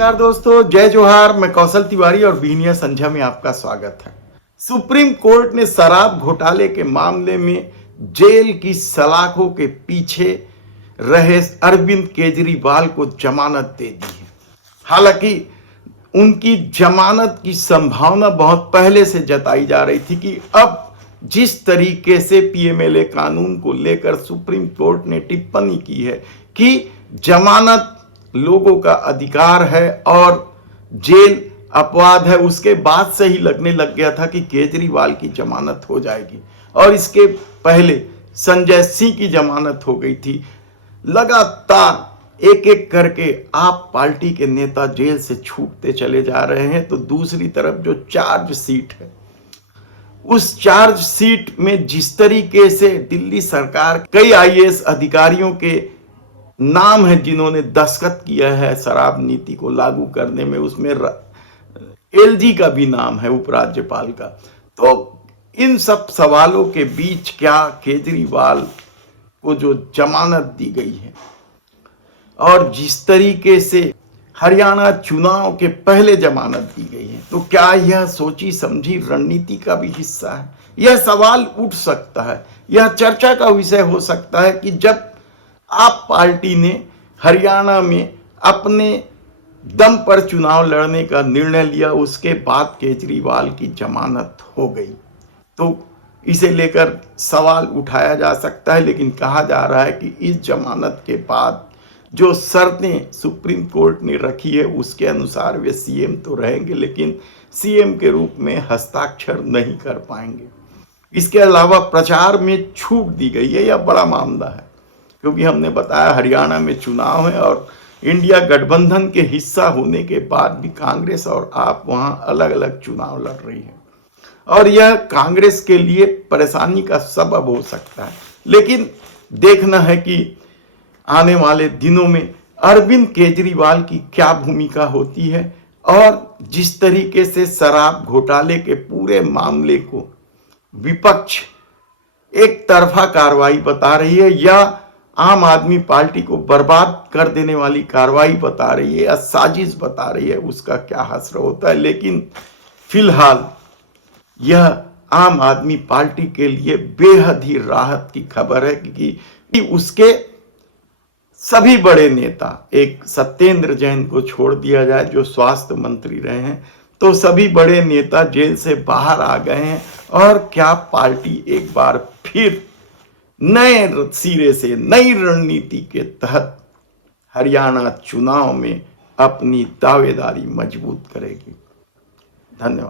नमस्कार दोस्तों, जय जोहार। मैं कौशल तिवारी और बीनिया संध्या में आपका स्वागत है। सुप्रीम कोर्ट ने शराब घोटाले के मामले में जेल की सलाखों के पीछे रहे अरविंद केजरीवाल को जमानत दे दी है। हालांकि उनकी जमानत की संभावना बहुत पहले से जताई जा रही थी कि अब जिस तरीके से पीएमएलए कानून को लेकर सुप्रीम कोर्ट ने टिप्पणी की है कि जमानत लोगों का अधिकार है और जेल अपवाद है, उसके बाद से ही लगने लग गया था कि केजरीवाल की जमानत हो जाएगी। और इसके पहले संजय सिंह की जमानत हो गई थी। लगातार एक एक करके आप पार्टी के नेता जेल से छूटते चले जा रहे हैं। तो दूसरी तरफ जो चार्जशीट है, उस चार्जशीट में जिस तरीके से दिल्ली सरकार कई आईएएस अधिकारियों के नाम है जिन्होंने दस्तखत किया है शराब नीति को लागू करने में, उसमें एलजी का भी नाम है, उपराज्यपाल का। तो इन सब सवालों के बीच क्या केजरीवाल को जो जमानत दी गई है और जिस तरीके से हरियाणा चुनाव के पहले जमानत दी गई है, तो क्या यह सोची समझी रणनीति का भी हिस्सा है? यह सवाल उठ सकता है, यह चर्चा का विषय हो सकता है कि जब आप पार्टी ने हरियाणा में अपने दम पर चुनाव लड़ने का निर्णय लिया, उसके बाद केजरीवाल की जमानत हो गई, तो इसे लेकर सवाल उठाया जा सकता है। लेकिन कहा जा रहा है कि इस जमानत के बाद जो शर्तें सुप्रीम कोर्ट ने रखी है उसके अनुसार वे सीएम तो रहेंगे, लेकिन सीएम के रूप में हस्ताक्षर नहीं कर पाएंगे। इसके अलावा प्रचार में छूट दी गई है, यह बड़ा मामला है, क्योंकि हमने बताया हरियाणा में चुनाव है और इंडिया गठबंधन के हिस्सा होने के बाद भी कांग्रेस और आप वहां अलग अलग चुनाव लड़ रही है और यह कांग्रेस के लिए परेशानी का सबब हो सकता है। लेकिन देखना है कि आने वाले दिनों में अरविंद केजरीवाल की क्या भूमिका होती है और जिस तरीके से शराब घोटाले के पूरे मामले को विपक्ष एक तरफा कार्रवाई बता रही है या आम आदमी पार्टी को बर्बाद कर देने वाली कार्रवाई बता रही है या साजिश बता रही है, उसका क्या असर होता है। लेकिन फिलहाल यह आम आदमी पार्टी के लिए बेहद ही राहत की खबर है कि उसके सभी बड़े नेता, एक सत्येंद्र जैन को छोड़ दिया जाए जो स्वास्थ्य मंत्री रहे हैं, तो सभी बड़े नेता जेल से बाहर आ गए हैं और क्या पार्टी एक बार फिर नए सिरे से नई रणनीति के तहत हरियाणा चुनाव में अपनी दावेदारी मजबूत करेगी। धन्यवाद।